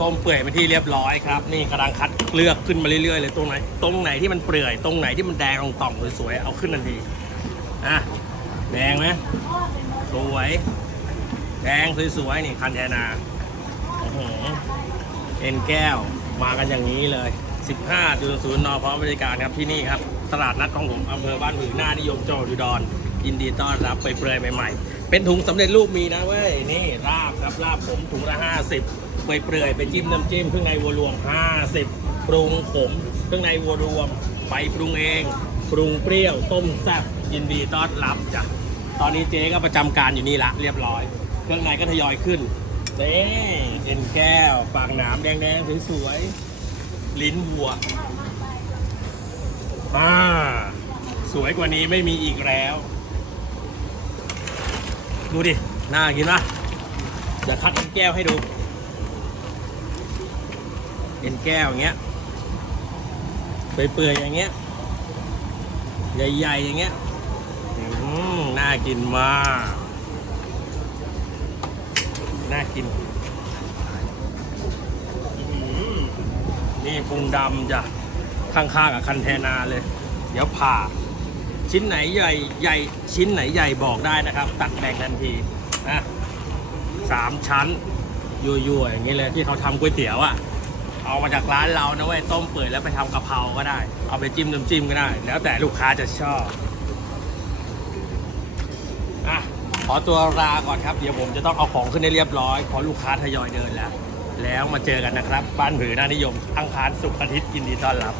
ต้มเปื่อยไปที่เรียบร้อยครับ นี่กำลังคัดเลือกขึ้นมาเรื่อยๆเลยตรงไหน ตรงไหนที่มันเปื่อย ตรงไหนที่มันแดงต่องๆสวยๆเอาขึ้นทันทีอะแดงไหมสวย แดงสวยๆนี่คันแทนาโอ้โหเอ็นแก้วมากันอย่างนี้เลย 15.0นพร้อมบริการครับที่นี่ครับ ตลาดนัดของผมอำเภอบ้านผือหน้านิยมจังหวัดอุดรยินดีต้อนรับไปเปลือยใหม่ ๆ เป็นถุงสำเร็จรูปมีนะเว้ย นี่ลาบครับลาบผมถุงละ 50 เปลือยๆไปจิ้มน้ำจิ้มเครื่องในวัวรวม 50 ปรุงขมเครื่องในวัวรวม ไปปรุงเอง ปรุงเปรี้ยว ต้มแซ่บยินดีต้อนรับจ้ะตอนนี้เจ๊ก็ประจำการอยู่นี่ละเรียบร้อย เครื่องในก็ทยอยขึ้นเจ๊เอ็นแก้ว ปากหนามแดงๆสวยๆลิ้นวัวอ่าสวยกว่านี้ไม่มีอีกแล้ว ดูดิ น่ากินปะเดี๋ยวคัดเอ็นแก้วให้ดู เอ็นแก้วอย่างเงี้ยเปื่อยๆอย่างเงี้ย ใหญ่ๆอย่างเงี้ยอืมน่ากินมาก น่ากิน นี่ปรุงดำจ้ะ ข้างๆกับคันแทนาเลย เดี๋ยวผ่า ชิ้นไหนใหญ่ใหญ่ชิ้นไหนใหญ่บอกได้นะครับ ตักแบ่งทันทีนะสามชั้นยั่วๆอย่างนี้เลยที่เขาทำก๋วยเตี๋ยวอะ่ะ เอามาจากร้านเรานะเว้ยต้มเปื่อยแล้วไปทำกะเพราก็ได้ เอาไปจิ้มน้ำจิ้มก็ได้ แล้วแต่ลูกค้าจะชอบอะขอตัวลาก่อนครับเดี๋ยวผมจะต้องเอาของขึ้นให้เรียบร้อยเพราะลูกค้าทยอยเดินแล้ว แล้วมาเจอกันนะครับ บ้านผือหน้านิยมอังคารศุกร์อาทิตย์ยินดีต้อนรับ